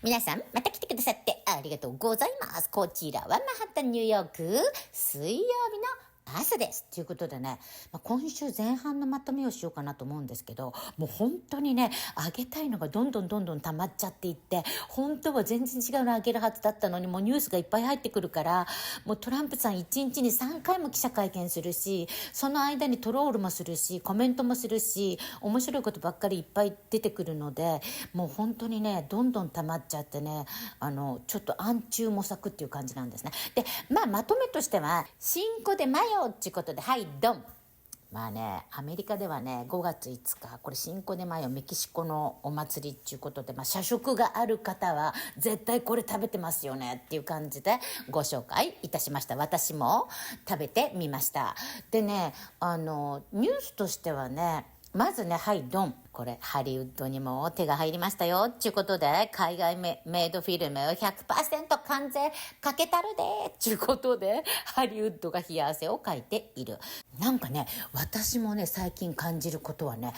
皆さん、また来てくださってありがとうございます。こちらはマンハッタンニューヨーク、水曜日の朝です。ということでね、今週前半のまとめをしようかなと思うんですけど、もう本当にね、あげたいのがどんどん溜まっちゃっていって、本当は全然違うのあげるはずだったのに、もうニュースがいっぱい入ってくるから、もうトランプさん1日に3回も記者会見するし、その間にトロールもするし、コメントもするし、面白いことばっかりいっぱい出てくるので、もう本当にね、どんどん溜まっちゃってね、ちょっと暗中模索っていう感じなんですね。で、まとめとしては、新子でマヨっていうことで、はいドン。アメリカではね、5月5日、これシンコデマヨメキシコのお祭りっていうことで、社食がある方は絶対これ食べてますよねっていう感じでご紹介いたしました。私も食べてみました。でね、ニュースとしてはね、まずね、はいドン。これハリウッドにも手が入りましたよっていうことで、海外メイドフィルムを 100% 関税かけたるでっていうことで、ハリウッドが冷や汗をかいている。なんかね、私もね、最近感じることはね、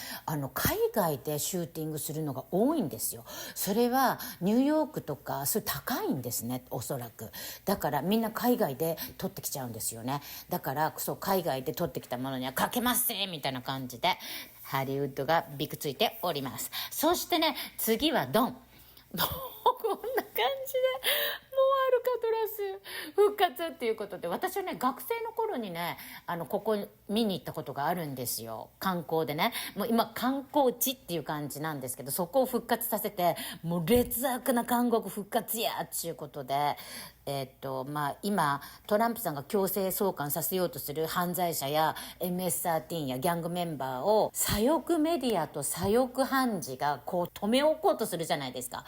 海外でシューティングするのが多いんですよ。それはニューヨークとかそれ高いんですね、おそらく。だからみんな海外で撮ってきちゃうんですよね。だからそう、海外で撮ってきたものにはかけますぜみたいな感じでハリウッドがビクついております。そしてね、次はドン。こんな感じで、もうアルカトラス復活っていうことで、私はね、学生の頃にね、ここ見に行ったことがあるんですよ。観光でね。もう今、観光地っていう感じなんですけど、そこを復活させて、もう劣悪な監獄復活やっていうことで、今、トランプさんが強制送還させようとする犯罪者や MS-13 やギャングメンバーを左翼メディアと左翼判事がこう止め置こうとするじゃないですか。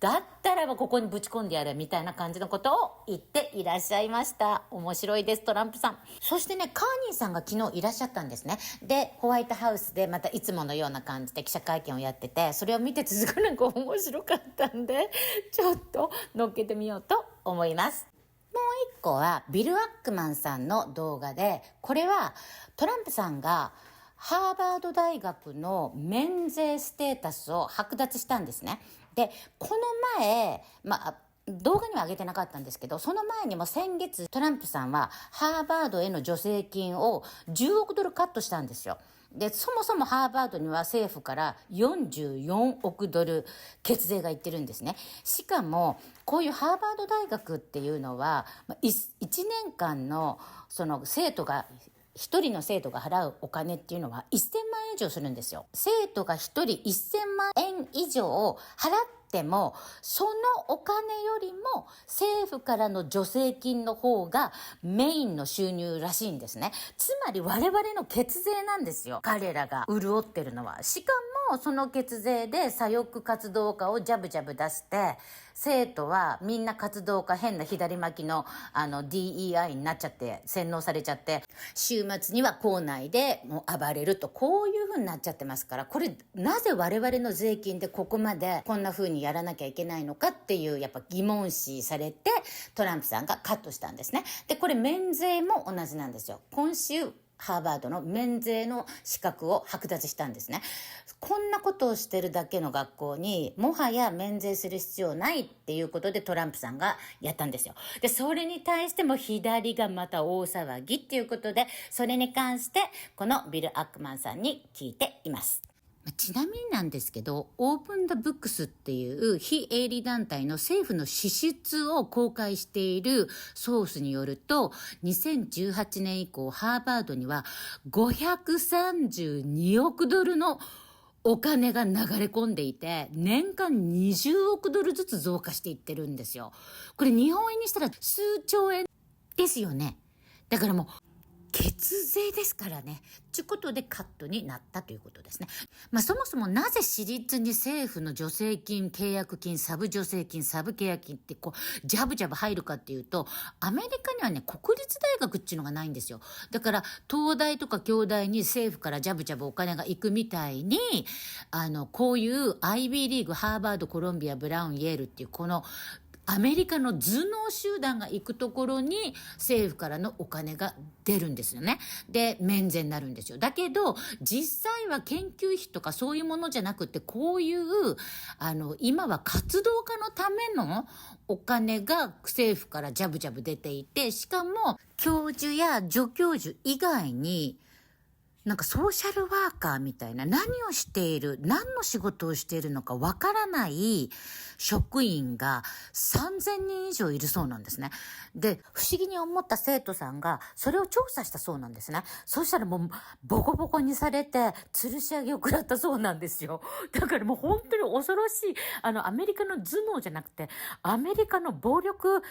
だったらばここにぶち込んでやるみたいな感じのことを言っていらっしゃいました。面白いです、トランプさん。そしてね、カーニーさんが昨日いらっしゃったんですね。で、ホワイトハウスでまたいつものような感じで記者会見をやってて、それを見て続くのが面白かったんで、ちょっと乗っけてみようと思います。もう一個はビル・アックマンさんの動画で、これはトランプさんがハーバード大学の免税ステータスを剥奪したんですね。で、この前、動画には上げてなかったんですけど、その前にも先月トランプさんはハーバードへの助成金を10億ドルカットしたんですよ。で、そもそもハーバードには政府から44億ドル血税がいってるんですね。しかも、こういうハーバード大学っていうのは、1年間のその生徒が一人の生徒が払うお金っていうのは1000万円以上するんですよ。生徒が一人1000万円以上払っても、そのお金よりも政府からの助成金の方がメインの収入らしいんですね。つまり我々の血税なんですよ。彼らが潤ってるのは。しかもその血税で左翼活動家をジャブジャブ出して、生徒はみんな活動家、変な左巻きのDEI になっちゃって、洗脳されちゃって、週末には校内でもう暴れると、こういう風になっちゃってますから、これなぜ我々の税金でここまでこんな風にやらなきゃいけないのかっていうやっぱ疑問視されて、トランプさんがカットしたんですね。で、これ免税も同じなんですよ。今週ハーバードの免税の資格を剥奪したんですね。こんなことをしてるだけの学校にもはや免税する必要ないっていうことでトランプさんがやったんですよ。で、それに対しても左がまた大騒ぎっていうことで、それに関してこのビル・アックマンさんに聞いています。ちなみになんですけど、オープン・ザ・ブックスっていう非営利団体の政府の支出を公開しているソースによると、2018年以降ハーバードには532億ドルのお金が流れ込んでいて、年間20億ドルずつ増加していってるんですよ。これ日本円にしたら数兆円ですよね。だからもう、血税ですからね。ということでカットになったということですね。そもそもなぜ私立に政府の助成金、契約金、サブ助成金、サブ契約金ってジャブジャブ入るかっていうと、アメリカにはね、国立大学っていうのがないんですよ。だから、東大とか京大に政府からジャブジャブお金が行くみたいに、こういう IB リーグ、ハーバード、コロンビア、ブラウン、イェールっていうこのアメリカの頭脳集団が行くところに政府からのお金が出るんですよね。で、免税になるんですよ。だけど、実際は研究費とかそういうものじゃなくて、こういう、今は活動家のためのお金が政府からジャブジャブ出ていて、しかも、教授や助教授以外に、なんかソーシャルワーカーみたいな、何をしている、何の仕事をしているのかわからない職員が3000人以上いるそうなんですね。で、不思議に思った生徒さんがそれを調査したそうなんですね。そうしたらもうボコボコにされて吊るし上げを食らったそうなんですよ。だからもう本当に恐ろしい、アメリカの頭脳じゃなくて、アメリカの暴力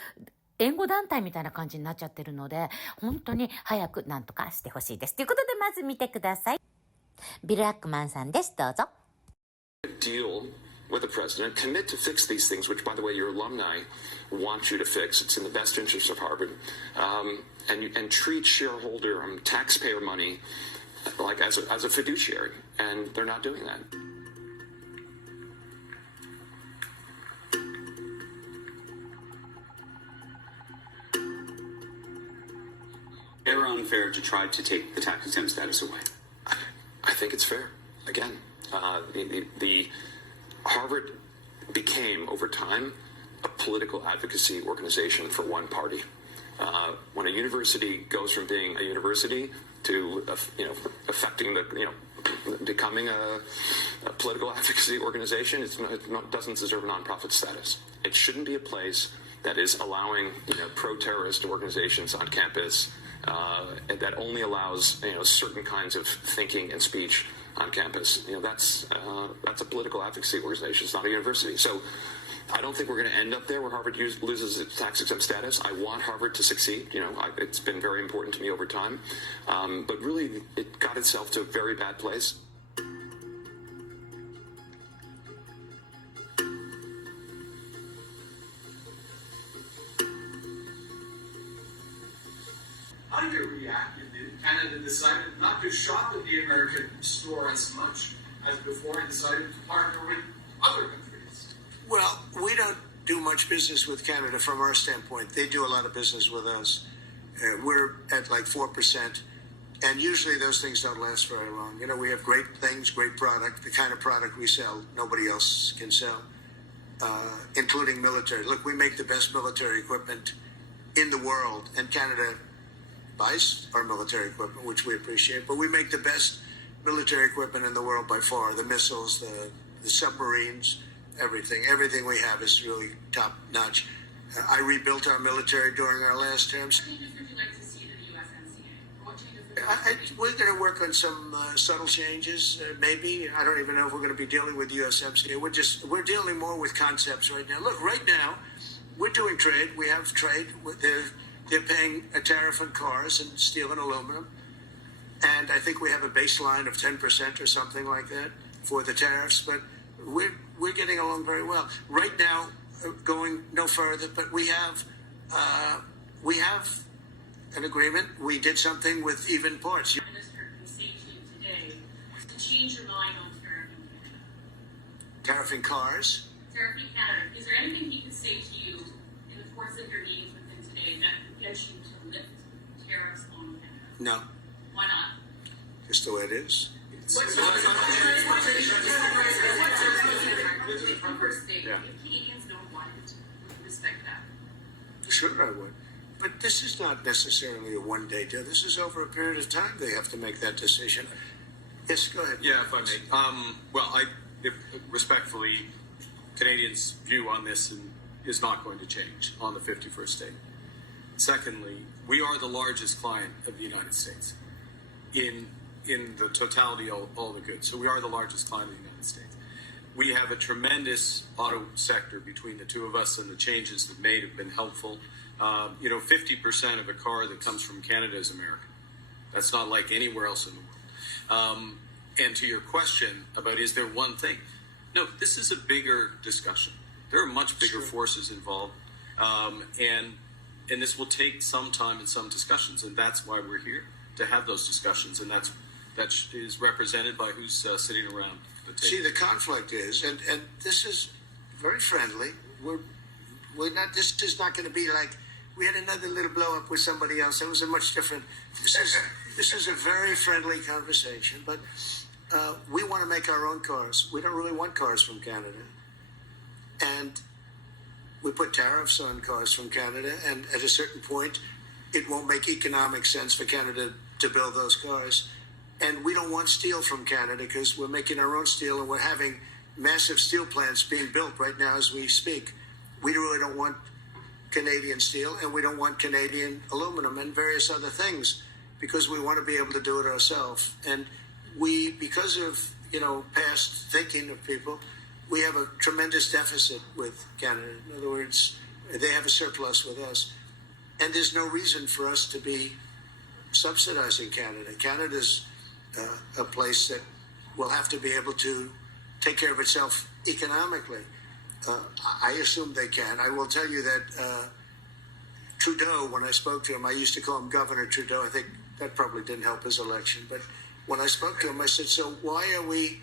援護団体みたいな感じになっちゃってるので、本当に早く何とかしてほしいです。ということで、まず見てください。ビル・アックマンさんです。どうぞ。Deal with the president, commit to fix these things, which, by the way, your alumni want you to fix. It's in the best interest of Harvard. And treat shareholder taxpayer money like as a fiduciary, and they're not doing that. Fair or unfair to try to take the tax-exempt status away? I think it's fair. Again, the Harvard became, over time, a political advocacy organization for one party. When a university goes from being a university to, affecting becoming a political advocacy organization, it doesn't deserve nonprofit status. It shouldn't be a place that is allowing, pro-terrorist organizations on campus, that only allows, certain kinds of thinking and speech on campus. That's a political advocacy organization. It's not a university. So I don't think we're going to end up there where Harvard loses its tax-exempt status. I want Harvard to succeed. It's been very important to me over time. But really, it got itself to a very bad place. How did it react if Canada decided not to shop at the American store as much as before and decided to partner with other countries? Well, we don't do much business with Canada from our standpoint. They do a lot of business with us. We're at like 4%, and usually those things don't last very long. We have great things, great product, the kind of product we sell nobody else can sell, including military. Look, we make the best military equipment in the world, and Canada buys our military equipment, which we appreciate, but we make the best military equipment in the world by far. The missiles, the submarines, everything we have is really top notch. I rebuilt our military during our last terms. What changes would you like to see to the USMCA? What changes would you like to see? We're going to work on some subtle changes, maybe. I don't even know if we're going to be dealing with the USMCA. We're dealing more with concepts right now. Look, right now, we're doing trade. We have trade. They're paying a tariff on cars and steel and aluminum. And I think we have a baseline of 10% or something like that for the tariffs. But we're getting along very well. Right now, going no further, but we have an agreement. We did something with even parts. Prime Minister can say to you today to change your mind on tariffing Canada? Tariffing cars. Tariffing Canada. Is there anything he could say to you in the course of your meetings with him today that would get you to lift tariffs on Canada? No, Why not? just the way it is. What's the first state? Yeah. If Canadians don't want it, would you respect that? Sure, I would. But this is not necessarily a one-day deal. This is over a period of time they have to make that decision. Yes, go ahead. Yeah, if I may. Respectfully, Canadians' view on this is not going to change on the 51st state. Secondly, we are the largest client of the United States in the totality of all the goods. So we are the largest client of the United States. We have a tremendous auto sector between the two of us, and the changes that made have been helpful. 50% of a car that comes from Canada is American. That's not like anywhere else in the world. And to your question about is there one thing? No, this is a bigger discussion. There are much bigger forces involved, and this will take some time and some discussions, and that's why we're here, to have those discussions, and that is represented by who's sitting around the table. See, the conflict is, and this is very friendly. We're not. This is not going to be like we had another little blow up with somebody else. That was a much different. This is a very friendly conversation, but we want to make our own cars. We don't really want cars from Canada, and we put tariffs on cars from Canada. And at a certain point, it won't make economic sense for Canada to build those cars. And we don't want steel from Canada because we're making our own steel, and we're having massive steel plants being built right now as we speak. We really don't want Canadian steel, and we don't want Canadian aluminum and various other things because we want to be able to do it ourselves. And we, because of, past thinking of people, we have a tremendous deficit with Canada. In other words, they have a surplus with us. And there's no reason for us to be subsidizing Canada. Canada's a place that will have to be able to take care of itself economically. I assume they can. I will tell you that Trudeau, when I spoke to him, I used to call him Governor Trudeau. I think that probably didn't help his election. But when I spoke to him, I said, so why are we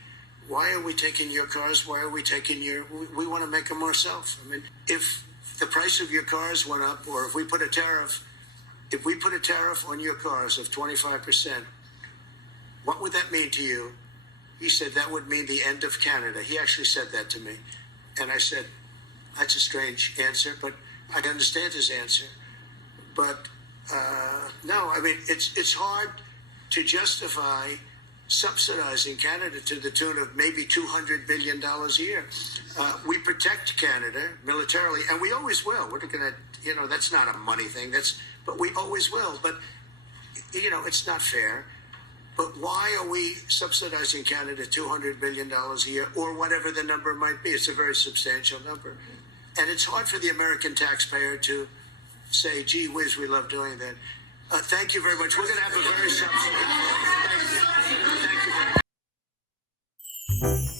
taking your cars? Why are we taking we want to make them ourselves. I mean, if the price of your cars went up, or if we put a tariff on your cars of 25%, what would that mean to you? He said that would mean the end of Canada. He actually said that to me. And I said, that's a strange answer, but I understand his answer. But no, I mean, it's hard to justify subsidizing Canada to the tune of maybe $200 billion a year. We protect Canada militarily, and we always will. We're not going to, that's not a money thing. But we always will. But, it's not fair. But why are we subsidizing Canada $200 billion a year, or whatever the number might be? It's a very substantial number. And it's hard for the American taxpayer to say, gee whiz, we love doing that. Thank you very much. We're going to have a very substantial... Thank you. Thank you very much.